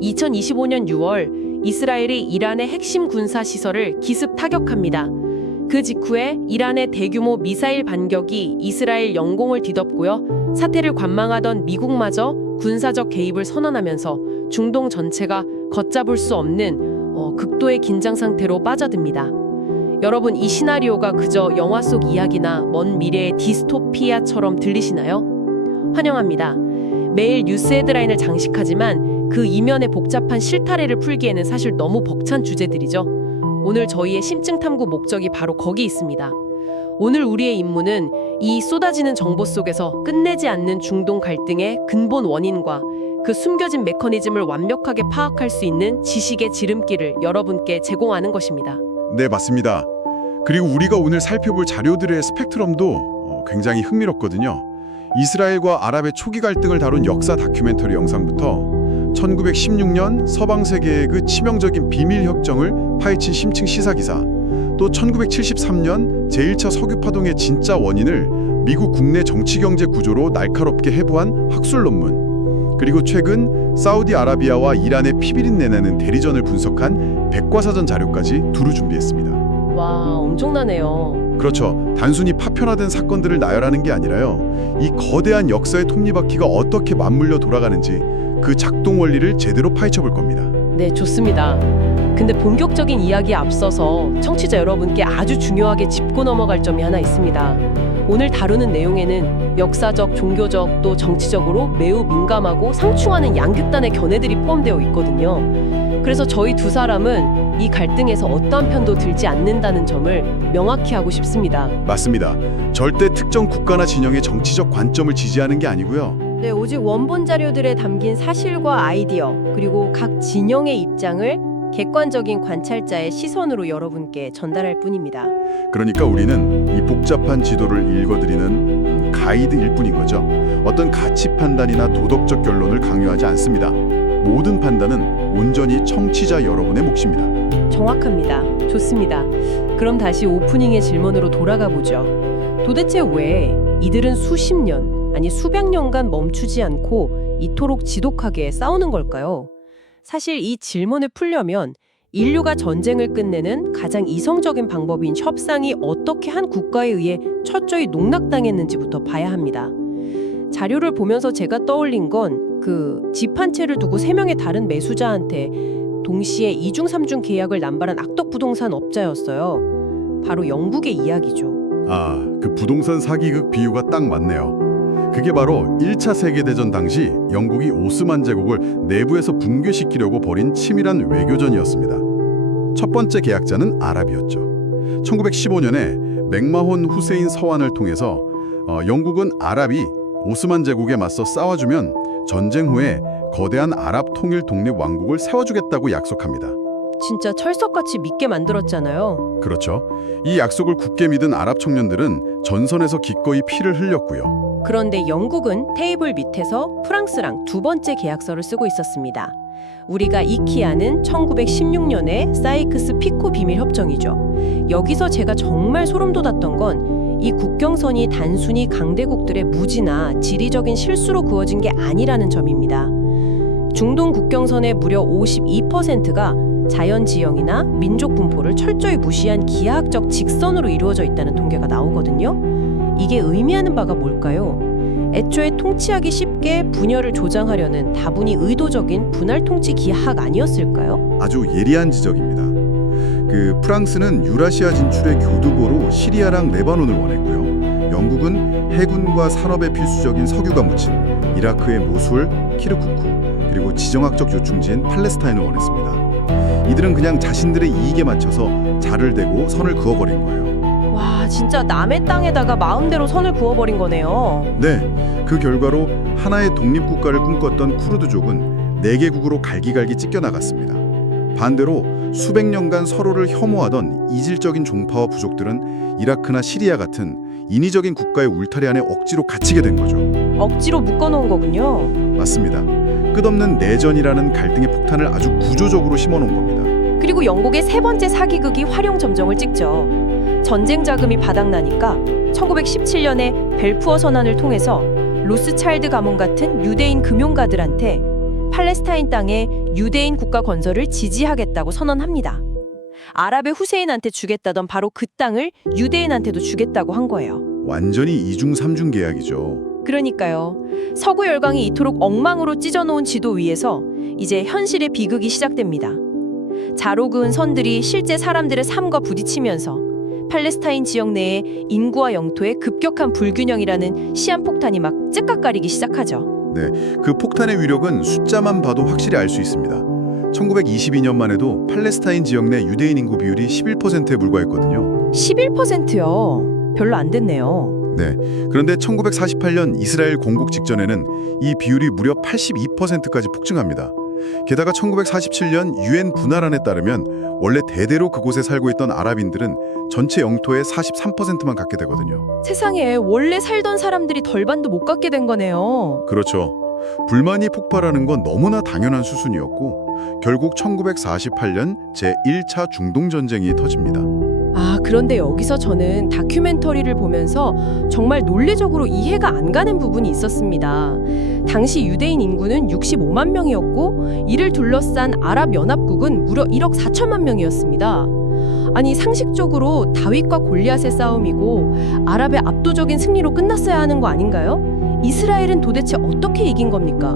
2025년 6월 이스라엘이 이란의 핵심 군사 시설을 기습 타격합니다. 그 직후에 이란의 대규모 미사일 반격이 이스라엘 영공을 뒤덮고요. 사태를 관망하던 미국마저 군사적 개입을 선언하면서 중동 전체가 걷잡을 수 없는 극도의 긴장 상태로 빠져듭니다. 여러분, 이 시나리오가 그저 영화 속 이야기나 먼 미래의 디스토피아처럼 들리시나요? 환영합니다. 매일 뉴스 헤드라인을 장식하지만 그 이면의 복잡한 실타래를 풀기에는 사실 너무 벅찬 주제들이죠. 오늘 저희의 심층 탐구 목적이 바로 거기 있습니다. 오늘 우리의 임무는 이 쏟아지는 정보 속에서 끝내지 않는 중동 갈등의 근본 원인과 그 숨겨진 메커니즘을 완벽하게 파악할 수 있는 지식의 지름길을 여러분께 제공하는 것입니다. 네, 맞습니다. 그리고 우리가 오늘 살펴볼 자료들의 스펙트럼도 굉장히 흥미롭거든요. 이스라엘과 아랍의 초기 갈등을 다룬 역사 다큐멘터리 영상부터 1916년 서방 세계의 그 치명적인 비밀 협정을 파헤친 심층 시사기사, 또 1973년 제1차 석유 파동의 진짜 원인을 미국 국내 정치-경제 구조로 날카롭게 해부한 학술 논문, 그리고 최근 사우디아라비아와 이란의 피비린내 나는 대리전을 분석한 백과사전 자료까지 두루 준비했습니다. 와, 엄청나네요. 그렇죠. 단순히 파편화된 사건들을 나열하는 게 아니라요. 이 거대한 역사의 톱니바퀴가 어떻게 맞물려 돌아가는지 그 작동 원리를 제대로 파헤쳐 볼 겁니다. 네, 좋습니다. 근데 본격적인 이야기에 앞서서 청취자 여러분께 아주 중요하게 짚고 넘어갈 점이 하나 있습니다. 오늘 다루는 내용에는 역사적, 종교적, 또 정치적으로 매우 민감하고 상충하는 양극단의 견해들이 포함되어 있거든요. 그래서 저희 두 사람은 이 갈등에서 어떠한 편도 들지 않는다는 점을 명확히 하고 싶습니다. 맞습니다. 절대 특정 국가나 진영의 정치적 관점을 지지하는 게 아니고요. 네, 오직 원본 자료들에 담긴 사실과 아이디어, 그리고 각 진영의 입장을 객관적인 관찰자의 시선으로 여러분께 전달할 뿐입니다. 그러니까 우리는 이 복잡한 지도를 읽어드리는 가이드일 뿐인 거죠. 어떤 가치 판단이나 도덕적 결론을 강요하지 않습니다. 모든 판단은 온전히 청취자 여러분의 몫입니다. 정확합니다. 좋습니다. 그럼 다시 오프닝의 질문으로 돌아가 보죠. 도대체 왜 이들은 수십 년, 아니 수백 년간 멈추지 않고 이토록 지독하게 싸우는 걸까요? 사실 이 질문을 풀려면 인류가 전쟁을 끝내는 가장 이성적인 방법인 협상이 어떻게 한 국가에 의해 철저히 농락당했는지부터 봐야 합니다. 자료를 보면서 제가 떠올린 건 그 집 한 채를 두고 세 명의 다른 매수자한테 동시에 2중 3중 계약을 남발한 악덕 부동산 업자였어요. 바로 영국의 이야기죠. 아, 그 부동산 사기극 비유가 딱 맞네요. 그게 바로 1차 세계대전 당시 영국이 오스만 제국을 내부에서 붕괴시키려고 벌인 치밀한 외교전이었습니다. 첫 번째 계약자는 아랍이었죠. 1915년에 맥마혼 후세인 서한을 통해서 영국은 아랍이 오스만 제국에 맞서 싸워주면 전쟁 후에 거대한 아랍 통일 독립 왕국을 세워주겠다고 약속합니다. 진짜 철석같이 믿게 만들었잖아요. 그렇죠. 이 약속을 굳게 믿은 아랍 청년들은 전선에서 기꺼이 피를 흘렸고요. 그런데 영국은 테이블 밑에서 프랑스랑 두 번째 계약서를 쓰고 있었습니다. 우리가 익히 아는 1916년의 사이크스-피코 비밀협정이죠. 여기서 제가 정말 소름 돋았던 건 이 국경선이 단순히 강대국들의 무지나 지리적인 실수로 그어진 게 아니라는 점입니다. 중동 국경선의 무려 52%가 자연지형이나 민족 분포를 철저히 무시한 기하학적 직선으로 이루어져 있다는 통계가 나오거든요. 이게 의미하는 바가 뭘까요? 애초에 통치하기 쉽게 분열을 조장하려는 다분히 의도적인 분할 통치 기하학 아니었을까요? 아주 예리한 지적입니다. 그 프랑스는 유라시아 진출의 교두보로 시리아랑 레바논을 원했고요. 영국은 해군과 산업에 필수적인 석유가 묻힌 이라크의 모술, 키르쿠크, 그리고 지정학적 요충지인 팔레스타인을 원했습니다. 이들은 그냥 자신들의 이익에 맞춰서 자를 대고 선을 그어버린 거예요. 와, 진짜 남의 땅에다가 마음대로 선을 그어버린 거네요. 네, 그 결과로 하나의 독립국가를 꿈꿨던 쿠르드족은 4개국으로 갈기갈기 찢겨나갔습니다. 반대로 수백 년간 서로를 혐오하던 이질적인 종파와 부족들은 이라크나 시리아 같은 인위적인 국가의 울타리 안에 억지로 갇히게 된 거죠. 억지로 묶어놓은 거군요. 맞습니다. 끝없는 내전이라는 갈등의 폭탄을 아주 구조적으로 심어놓은 겁니다. 그리고 영국의 세 번째 사기극이 활용점정을 찍죠. 전쟁 자금이 바닥나니까 1917년에 벨푸어 선언을 통해서 로스차일드 가문 같은 유대인 금융가들한테 팔레스타인 땅에 유대인 국가 건설을 지지하겠다고 선언합니다. 아랍의 후세인한테 주겠다던 바로 그 땅을 유대인한테도 주겠다고 한 거예요. 완전히 이중 삼중 계약이죠. 그러니까요. 서구 열강이 이토록 엉망으로 찢어놓은 지도 위에서 이제 현실의 비극이 시작됩니다. 자로 그은 선들이 실제 사람들의 삶과 부딪히면서 팔레스타인 지역 내에 인구와 영토의 급격한 불균형이라는 시한폭탄이 막 째깍거리기 시작하죠. 그 폭탄의 위력은 숫자만 봐도 확실히 알 수 있습니다. 1922년만 해도 팔레스타인 지역 내 유대인 인구 비율이 11%에 불과했거든요. 11%요. 별로 안 됐네요. 네. 그런데 1948년 이스라엘 공국 직전에는 이 비율이 무려 82%까지 폭증합니다. 게다가 1947년 유엔 분할안에 따르면 원래 대대로 그곳에 살고 있던 아랍인들은 전체 영토의 43%만 갖게 되거든요. 세상에 원래 살던 사람들이 덜반도 못 갖게 된 거네요. 그렇죠. 불만이 폭발하는 건 너무나 당연한 수순이었고 결국 1948년 제1차 중동전쟁이 터집니다. 그런데 여기서 저는 다큐멘터리를 보면서 정말 논리적으로 이해가 안 가는 부분이 있었습니다. 당시 유대인 인구는 65만 명이었고 이를 둘러싼 아랍연합국은 무려 1억 4천만 명이었습니다. 아니 상식적으로 다윗과 골리앗의 싸움이고 아랍의 압도적인 승리로 끝났어야 하는 거 아닌가요? 이스라엘은 도대체 어떻게 이긴 겁니까?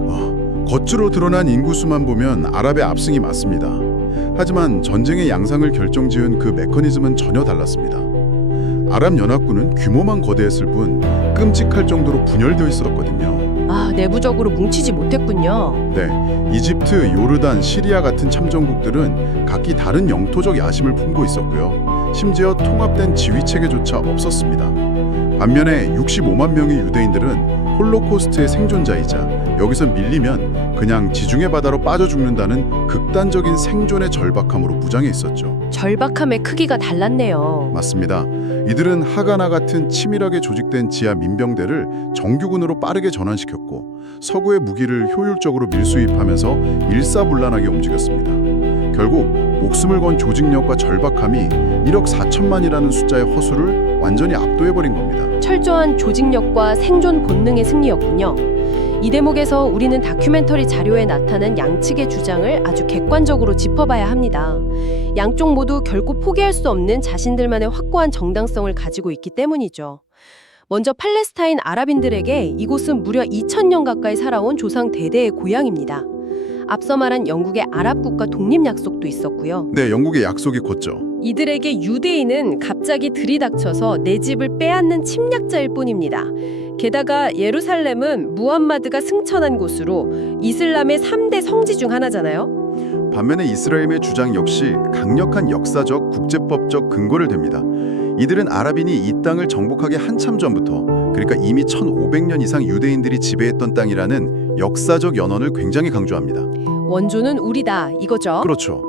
겉으로 드러난 인구수만 보면 아랍의 압승이 맞습니다. 하지만 전쟁의 양상을 결정지은 그 메커니즘은 전혀 달랐습니다. 아랍연합군은 규모만 거대했을 뿐 끔찍할 정도로 분열되어 있었거든요. 내부적으로 뭉치지 못했군요. 네, 이집트, 요르단, 시리아 같은 참전국들은 각기 다른 영토적 야심을 품고 있었고요. 심지어 통합된 지휘체계조차 없었습니다. 반면에 65만 명의 유대인들은 홀로코스트의 생존자이자 여기서 밀리면 그냥 지중해 바다로 빠져 죽는다는 극단적인 생존의 절박함으로 무장해 있었죠. 절박함의 크기가 달랐네요. 맞습니다. 이들은 하가나 같은 치밀하게 조직된 지하 민병대를 정규군으로 빠르게 전환시켰고 서구의 무기를 효율적으로 밀수입하면서 일사불란하게 움직였습니다. 결국 목숨을 건 조직력과 절박함이 1억 4천만이라는 숫자의 허수를 완전히 압도해버린 겁니다. 철저한 조직력과 생존 본능의 승리였군요. 이 대목에서 우리는 다큐멘터리 자료에 나타난 양측의 주장을 아주 객관적으로 짚어봐야 합니다. 양쪽 모두 결코 포기할 수 없는 자신들만의 확고한 정당성을 가지고 있기 때문이죠. 먼저 팔레스타인 아랍인들에게 이곳은 무려 2000년 가까이 살아온 조상 대대의 고향입니다. 앞서 말한 영국의 아랍 국가 독립 약속도 있었고요. 네, 영국의 약속이 컸죠. 이들에게 유대인은 갑자기 들이닥쳐서 내 집을 빼앗는 침략자일 뿐입니다. 게다가 예루살렘은 무함마드가 승천한 곳으로 이슬람의 3대 성지 중 하나잖아요. 반면에 이스라엘의 주장 역시 강력한 역사적, 국제법적 근거를 댑니다. 이들은 아랍인이 이 땅을 정복하기 한참 전부터, 그러니까 이미 1500년 이상 유대인들이 지배했던 땅이라는 역사적 연원을 굉장히 강조합니다. 원조는 우리다 이거죠. 그렇죠.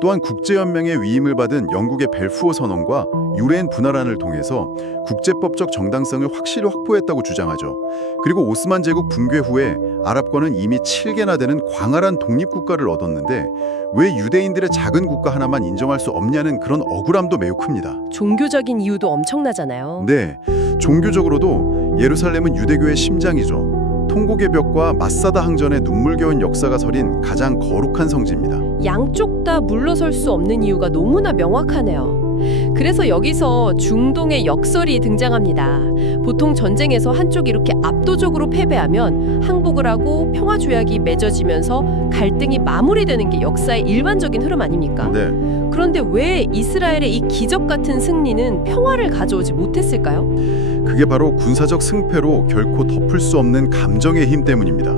또한 국제연맹의 위임을 받은 영국의 벨푸어 선언과 유엔 분할안을 통해서 국제법적 정당성을 확실히 확보했다고 주장하죠. 그리고 오스만 제국 붕괴 후에 아랍권은 이미 7개나 되는 광활한 독립국가를 얻었는데 왜 유대인들의 작은 국가 하나만 인정할 수 없냐는 그런 억울함도 매우 큽니다. 종교적인 이유도 엄청나잖아요. 네, 종교적으로도 예루살렘은 유대교의 심장이죠. 통곡의 벽과 마사다 항전의 눈물겨운 역사가 서린 가장 거룩한 성지입니다. 양쪽 다 물러설 수 없는 이유가 너무나 명확하네요. 그래서 여기서 중동의 역설이 등장합니다. 보통 전쟁에서 한쪽이 이렇게 압도적으로 패배하면 항복을 하고 평화조약이 맺어지면서 갈등이 마무리되는 게 역사의 일반적인 흐름 아닙니까? 네. 그런데 왜 이스라엘의 이 기적 같은 승리는 평화를 가져오지 못했을까요? 그게 바로 군사적 승패로 결코 덮을 수 없는 감정의 힘 때문입니다.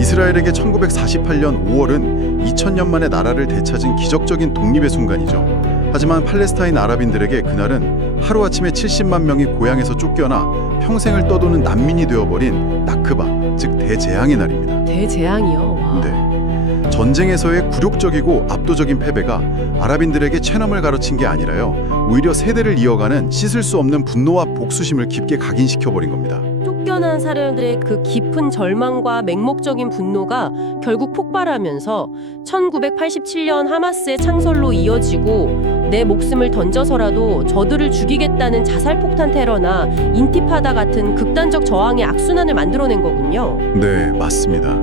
이스라엘에게 1948년 5월은 2000년 만에 나라를 되찾은 기적적인 독립의 순간이죠. 하지만 팔레스타인 아랍인들에게 그날은 하루아침에 70만 명이 고향에서 쫓겨나 평생을 떠도는 난민이 되어버린 나크바, 즉 대재앙의 날입니다. 대재앙이요? 와. 네. 전쟁에서의 굴욕적이고 압도적인 패배가 아랍인들에게 체념을 가르친 게 아니라요. 오히려 세대를 이어가는 씻을 수 없는 분노와 복수심을 깊게 각인시켜버린 겁니다. 쫓겨난 사람들의 그 깊은 절망과 맹목적인 분노가 결국 폭발하면서 1987년 하마스의 창설로 이어지고 내 목숨을 던져서라도 저들을 죽이겠다는 자살폭탄 테러나 인티파다 같은 극단적 저항의 악순환을 만들어낸 거군요. 네, 맞습니다.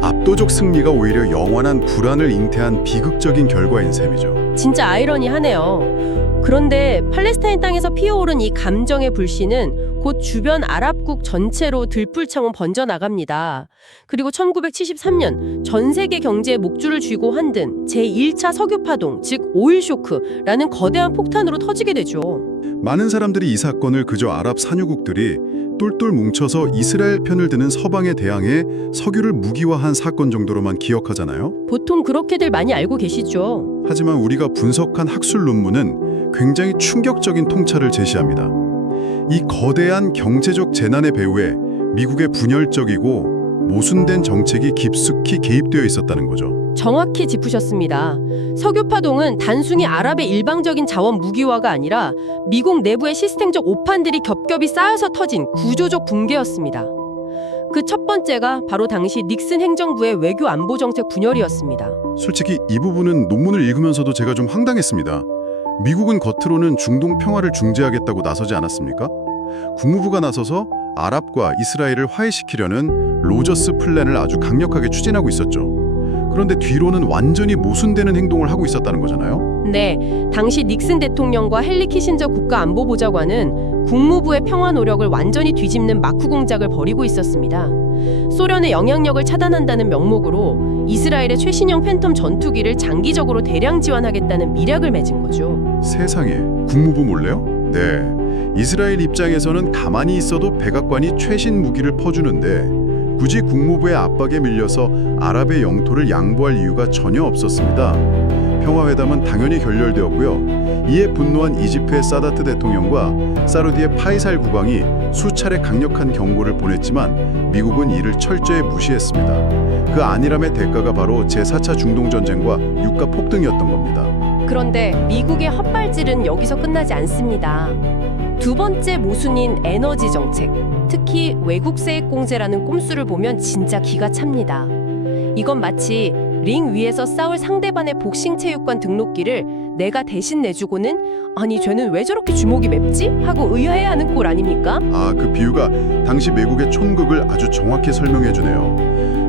압도적 승리가 오히려 영원한 불안을 잉태한 비극적인 결과인 셈이죠. 진짜 아이러니하네요. 그런데 팔레스타인 땅에서 피어오른 이 감정의 불씨는 곧 주변 아랍국 전체로 들불창으로 번져나갑니다. 그리고 1973년 전 세계 경제에 목줄을 쥐고 흔든 제1차 석유파동, 즉 오일 쇼크라는 거대한 폭탄으로 터지게 되죠. 많은 사람들이 이 사건을 그저 아랍 산유국들이 똘똘 뭉쳐서 이스라엘 편을 드는 서방에 대항해 석유를 무기화한 사건 정도로만 기억하잖아요. 보통 그렇게들 많이 알고 계시죠. 하지만 우리가 분석한 학술 논문은 굉장히 충격적인 통찰을 제시합니다. 이 거대한 경제적 재난의 배후에 미국의 분열적이고 모순된 정책이 깊숙이 개입되어 있었다는 거죠. 정확히 짚으셨습니다. 석유파동은 단순히 아랍의 일방적인 자원 무기화가 아니라 미국 내부의 시스템적 오판들이 겹겹이 쌓여서 터진 구조적 붕괴였습니다. 그 첫 번째가 바로 당시 닉슨 행정부의 외교 안보 정책 분열이었습니다. 솔직히 이 부분은 논문을 읽으면서도 제가 좀 황당했습니다. 미국은 겉으로는 중동 평화를 중재하겠다고 나서지 않았습니까? 국무부가 나서서 아랍과 이스라엘을 화해시키려는 로저스 플랜을 아주 강력하게 추진하고 있었죠. 그런데 뒤로는 완전히 모순되는 행동을 하고 있었다는 거잖아요. 네, 당시 닉슨 대통령과 헨리 키신저 국가안보보좌관은 국무부의 평화 노력을 완전히 뒤집는 마쿠 공작을 벌이고 있었습니다. 소련의 영향력을 차단한다는 명목으로 이스라엘의 최신형 팬텀 전투기를 장기적으로 대량 지원하겠다는 미략을 맺은 거죠. 세상에, 국무부 몰래요? 네, 이스라엘 입장에서는 가만히 있어도 백악관이 최신 무기를 퍼주는데 굳이 국무부의 압박에 밀려서 아랍의 영토를 양보할 이유가 전혀 없었습니다. 평화회담은 당연히 결렬되었고요. 이에 분노한 이집트의 사다트 대통령과 사우디의 파이살 국왕이 수차례 강력한 경고를 보냈지만 미국은 이를 철저히 무시했습니다. 그 안일함의 대가가 바로 제4차 중동전쟁과 유가 폭등이었던 겁니다. 그런데 미국의 헛발질은 여기서 끝나지 않습니다. 두 번째 모순인 에너지 정책, 특히 외국 세액 공제라는 꼼수를 보면 진짜 기가 찹니다. 이건 마치 링 위에서 싸울 상대방의 복싱 체육관 등록기를 내가 대신 내주고는 아니 쟤는 왜 저렇게 주먹이 맵지? 하고 의아해하는 꼴 아닙니까? 그 비유가 당시 미국의 촌극을 아주 정확히 설명해 주네요.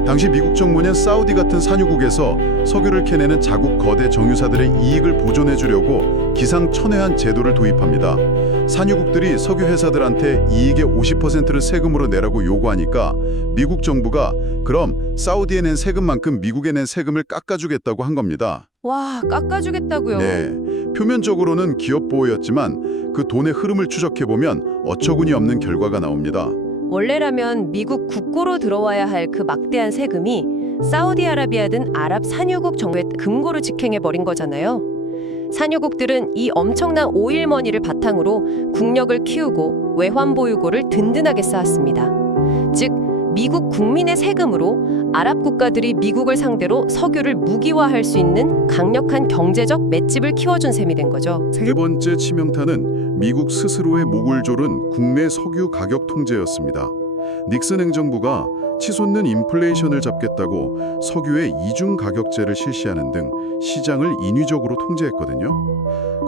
당시 미국 정부는 사우디 같은 산유국에서 석유를 캐내는 자국 거대 정유사들의 이익을 보존해 주려고 기상천외한 제도를 도입합니다. 산유국들이 석유 회사들한테 이익의 50%를 세금으로 내라고 요구하니까 미국 정부가 그럼 사우디에 낸 세금만큼 미국에 낸 세금을 깎아주겠다고 한 겁니다. 와, 깎아주겠다고요? 네, 표면적으로는 기업 보호였지만 그 돈의 흐름을 추적해보면 어처구니 없는 결과가 나옵니다. 원래라면 미국 국고로 들어와야 할 그 막대한 세금이 사우디아라비아 등 아랍 산유국 정부의 금고를 직행해버린 거잖아요. 산유국들은 이 엄청난 오일머니를 바탕으로 국력을 키우고 외환 보유고를 든든하게 쌓았습니다. 즉 미국 국민의 세금으로 아랍 국가들이 미국을 상대로 석유를 무기화할 수 있는 강력한 경제적 맷집을 키워준 셈이 된 거죠. 세 번째 치명타는 미국 스스로의 목을 조른 국내 석유 가격 통제였습니다. 닉슨 행정부가 치솟는 인플레이션을 잡겠다고 석유의 이중 가격제를 실시하는 등 시장을 인위적으로 통제했거든요.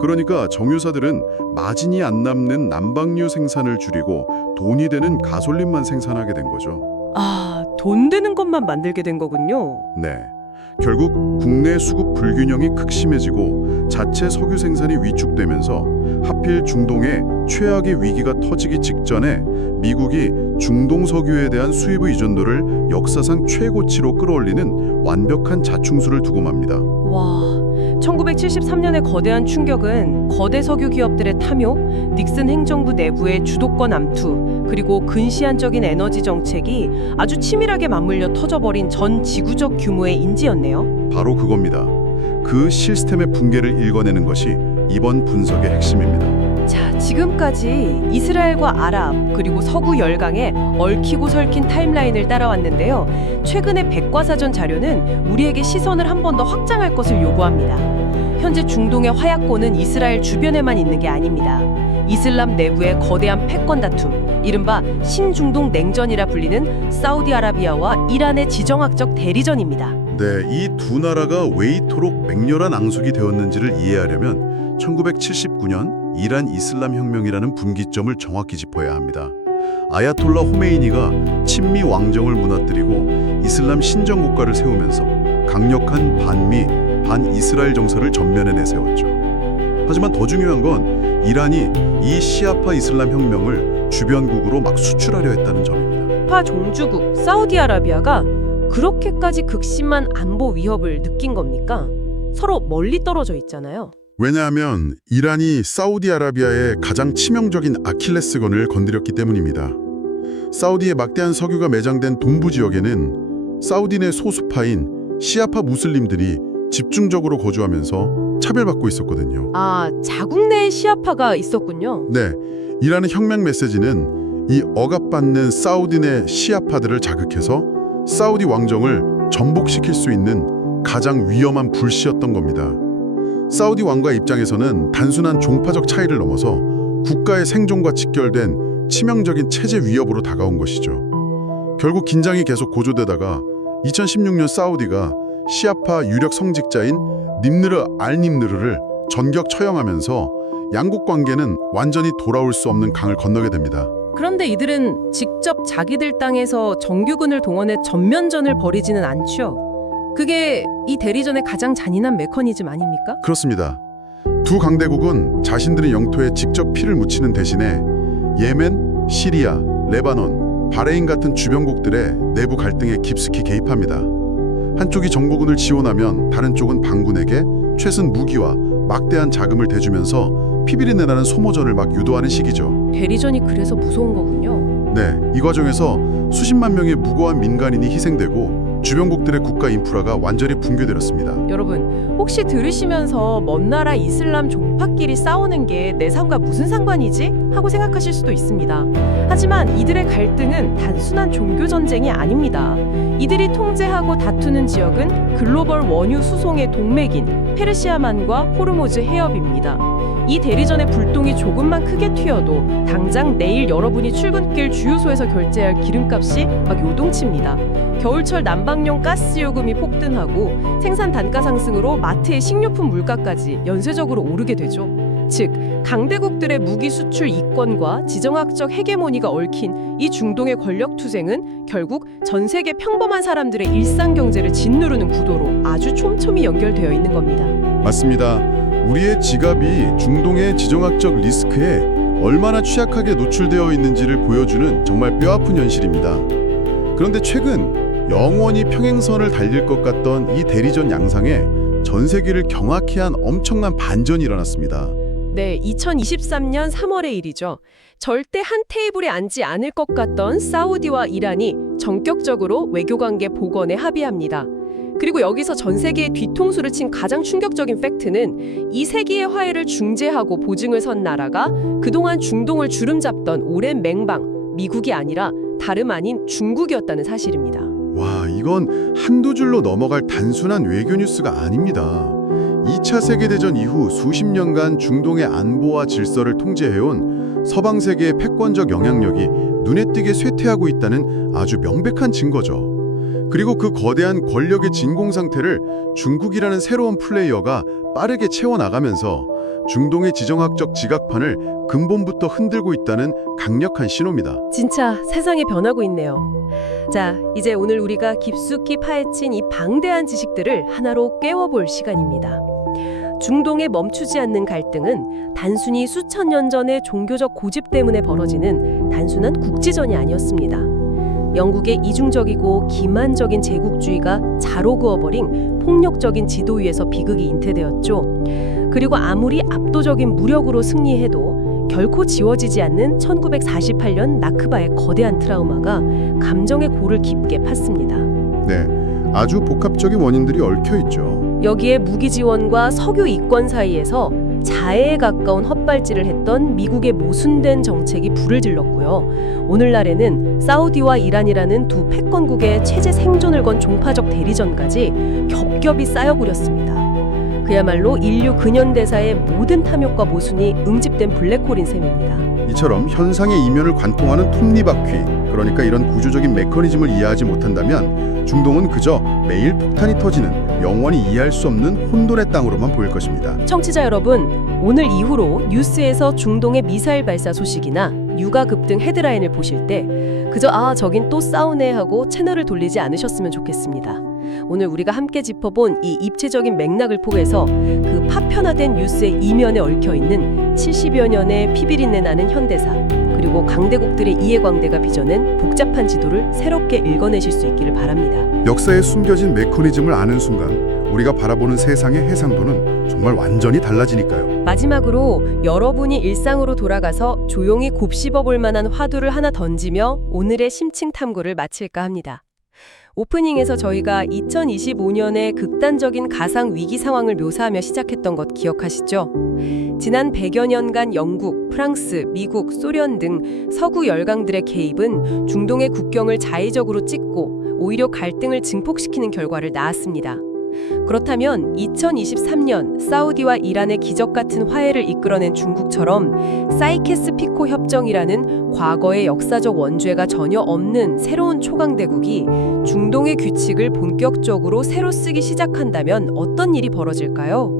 그러니까 정유사들은 마진이 안 남는 난방유 생산을 줄이고 돈이 되는 가솔린만 생산하게 된 거죠. 돈 되는 것만 만들게 된 거군요. 네. 결국 국내 수급 불균형이 극심해지고 자체 석유 생산이 위축되면서 하필 중동에 최악의 위기가 터지기 직전에 미국이 중동 석유에 대한 수입 의존도를 역사상 최고치로 끌어올리는 완벽한 자충수를 두고 맙니다. 와, 1973년의 거대한 충격은 거대 석유 기업들의 탐욕, 닉슨 행정부 내부의 주도권 암투, 그리고 근시안적인 에너지 정책이 아주 치밀하게 맞물려 터져버린 전 지구적 규모의 인지였네요. 바로 그겁니다. 그 시스템의 붕괴를 읽어내는 것이 이번 분석의 핵심입니다. 자, 지금까지 이스라엘과 아랍 그리고 서구 열강의 얽히고 설킨 타임라인을 따라왔는데요. 최근의 백과사전 자료는 우리에게 시선을 한 번 더 확장할 것을 요구합니다. 현재 중동의 화약고는 이스라엘 주변에만 있는 게 아닙니다. 이슬람 내부의 거대한 패권 다툼, 이른바 신중동 냉전이라 불리는 사우디아라비아와 이란의 지정학적 대리전입니다. 네, 이 두 나라가 왜 이토록 맹렬한 앙숙이 되었는지를 이해하려면 1979년 이란 이슬람 혁명이라는 분기점을 정확히 짚어야 합니다. 아야톨라 호메이니가 친미 왕정을 무너뜨리고 이슬람 신정 국가를 세우면서 강력한 반미, 반이스라엘 정서를 전면에 내세웠죠. 하지만 더 중요한 건 이란이 이 시아파 이슬람 혁명을 주변국으로 막 수출하려 했다는 점입니다. 파 종주국 사우디아라비아가 그렇게까지 극심한 안보 위협을 느낀 겁니까? 서로 멀리 떨어져 있잖아요. 왜냐하면 이란이 사우디아라비아의 가장 치명적인 아킬레스건을 건드렸기 때문입니다. 사우디의 막대한 석유가 매장된 동부 지역에는 사우디 내 소수파인 시아파 무슬림들이 집중적으로 거주하면서 차별받고 있었거든요. 아, 자국 내에 시아파가 있었군요. 네, 이란의 혁명 메시지는 이 억압받는 사우디 내 시아파들을 자극해서 사우디 왕정을 전복시킬 수 있는 가장 위험한 불씨였던 겁니다. 사우디 왕가 입장에서는 단순한 종파적 차이를 넘어서 국가의 생존과 직결된 치명적인 체제 위협으로 다가온 것이죠. 결국 긴장이 계속 고조되다가 2016년 사우디가 시아파 유력 성직자인 님르르 알님르르를 전격 처형하면서 양국 관계는 완전히 돌아올 수 없는 강을 건너게 됩니다. 그런데 이들은 직접 자기들 땅에서 정규군을 동원해 전면전을 벌이지는 않죠. 그게 이 대리전의 가장 잔인한 메커니즘 아닙니까? 그렇습니다. 두 강대국은 자신들의 영토에 직접 피를 묻히는 대신에 예멘, 시리아, 레바논, 바레인 같은 주변국들의 내부 갈등에 깊숙이 개입합니다. 한쪽이 정보군을 지원하면 다른 쪽은 반군에게 최신 무기와 막대한 자금을 대주면서 피비린내 나는 소모전을 막 유도하는 시기죠. 대리전이 그래서 무서운 거군요. 네, 이 과정에서 수십만 명의 무고한 민간인이 희생되고 주변국들의 국가 인프라가 완전히 붕괴되었습니다. 여러분, 혹시 들으시면서 먼 나라 이슬람 종파끼리 싸우는 게 내 삶과 무슨 상관이지? 하고 생각하실 수도 있습니다. 하지만 이들의 갈등은 단순한 종교 전쟁이 아닙니다. 이들이 통제하고 다투는 지역은 글로벌 원유 수송의 동맥인 페르시아만과 호르무즈 해협입니다. 이 대리전의 불똥이 조금만 크게 튀어도 당장 내일 여러분이 출근길 주유소에서 결제할 기름값이 막 요동칩니다. 겨울철 난방용 가스 요금이 폭등하고 생산 단가 상승으로 마트의 식료품 물가까지 연쇄적으로 오르게 되죠. 즉, 강대국들의 무기 수출 이권과 지정학적 헤게모니가 얽힌 이 중동의 권력 투쟁은 결국 전 세계 평범한 사람들의 일상 경제를 짓누르는 구도로 아주 촘촘히 연결되어 있는 겁니다. 맞습니다. 우리의 지갑이 중동의 지정학적 리스크에 얼마나 취약하게 노출되어 있는지를 보여주는 정말 뼈아픈 현실입니다. 그런데 최근 영원히 평행선을 달릴 것 같던 이 대리전 양상에 전 세계를 경악해 한 엄청난 반전이 일어났습니다. 네, 2023년 3월의 일이죠. 절대 한 테이블에 앉지 않을 것 같던 사우디와 이란이 전격적으로 외교관계 복원에 합의합니다. 그리고 여기서 전 세계의 뒤통수를 친 가장 충격적인 팩트는 이 세기의 화해를 중재하고 보증을 선 나라가 그동안 중동을 주름잡던 오랜 맹방, 미국이 아니라 다름 아닌 중국이었다는 사실입니다. 와, 이건 한두 줄로 넘어갈 단순한 외교 뉴스가 아닙니다. 2차 세계대전 이후 수십 년간 중동의 안보와 질서를 통제해온 서방 세계의 패권적 영향력이 눈에 띄게 쇠퇴하고 있다는 아주 명백한 증거죠. 그리고 그 거대한 권력의 진공 상태를 중국이라는 새로운 플레이어가 빠르게 채워나가면서 중동의 지정학적 지각판을 근본부터 흔들고 있다는 강력한 신호입니다. 진짜 세상이 변하고 있네요. 자, 이제 오늘 우리가 깊숙이 파헤친 이 방대한 지식들을 하나로 깨워볼 시간입니다. 중동의 멈추지 않는 갈등은 단순히 수천 년 전의 종교적 고집 때문에 벌어지는 단순한 국지전이 아니었습니다. 영국의 이중적이고 기만적인 제국주의가 자로 그어버린 폭력적인 지도 위에서 비극이 잉태되었죠. 그리고 아무리 압도적인 무력으로 승리해도 결코 지워지지 않는 1948년 나크바의 거대한 트라우마가 감정의 골을 깊게 팠습니다. 네, 아주 복합적인 원인들이 얽혀 있죠. 여기에 무기 지원과 석유 이권 사이에서 자해에 가까운 헛발질을 했던 미국의 모순된 정책이 불을 질렀고요. 오늘날에는 사우디와 이란이라는 두 패권국의 체제 생존을 건 종파적 대리전까지 겹겹이 쌓여구렸습니다. 그야말로 인류 근현대사의 모든 탐욕과 모순이 응집된 블랙홀인 셈입니다. 이처럼 현상의 이면을 관통하는 톱니바퀴, 그러니까 이런 구조적인 메커니즘을 이해하지 못한다면 중동은 그저 매일 폭탄이 터지는 영원히 이해할 수 없는 혼돈의 땅으로만 보일 것입니다. 청취자 여러분, 오늘 이후로 뉴스에서 중동의 미사일 발사 소식이나 육아 급등 헤드라인을 보실 때 그저 저긴 또 싸우네 하고 채널을 돌리지 않으셨으면 좋겠습니다. 오늘 우리가 함께 짚어본 이 입체적인 맥락을 포개서 그 파편화된 뉴스의 이면에 얽혀있는 70여 년의 피비린내 나는 현대사, 그리고 강대국들의 이해관계가 빚어낸 복잡한 지도를 새롭게 읽어내실 수 있기를 바랍니다. 역사에 숨겨진 메커니즘을 아는 순간 우리가 바라보는 세상의 해상도는 정말 완전히 달라지니까요. 마지막으로 여러분이 일상으로 돌아가서 조용히 곱씹어 볼 만한 화두를 하나 던지며 오늘의 심층 탐구를 마칠까 합니다. 오프닝에서 저희가 2025년의 극단적인 가상 위기 상황을 묘사하며 시작했던 것 기억하시죠? 지난 100여 년간 영국, 프랑스, 미국, 소련 등 서구 열강들의 개입은 중동의 국경을 자의적으로 찍고 오히려 갈등을 증폭시키는 결과를 낳았습니다. 그렇다면 2023년 사우디와 이란의 기적 같은 화해를 이끌어낸 중국처럼 사이케스-피코 협정이라는 과거의 역사적 원죄가 전혀 없는 새로운 초강대국이 중동의 규칙을 본격적으로 새로 쓰기 시작한다면 어떤 일이 벌어질까요?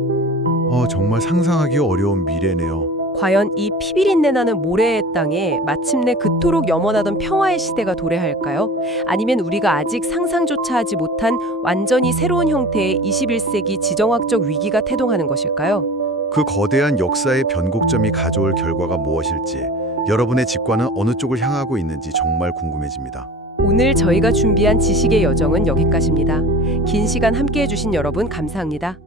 정말 상상하기 어려운 미래네요. 과연 이 피비린내 나는 모래의 땅에 마침내 그토록 염원하던 평화의 시대가 도래할까요? 아니면 우리가 아직 상상조차 하지 못한 완전히 새로운 형태의 21세기 지정학적 위기가 태동하는 것일까요? 그 거대한 역사의 변곡점이 가져올 결과가 무엇일지, 여러분의 직관은 어느 쪽을 향하고 있는지 정말 궁금해집니다. 오늘 저희가 준비한 지식의 여정은 여기까지입니다. 긴 시간 함께해 주신 여러분 감사합니다.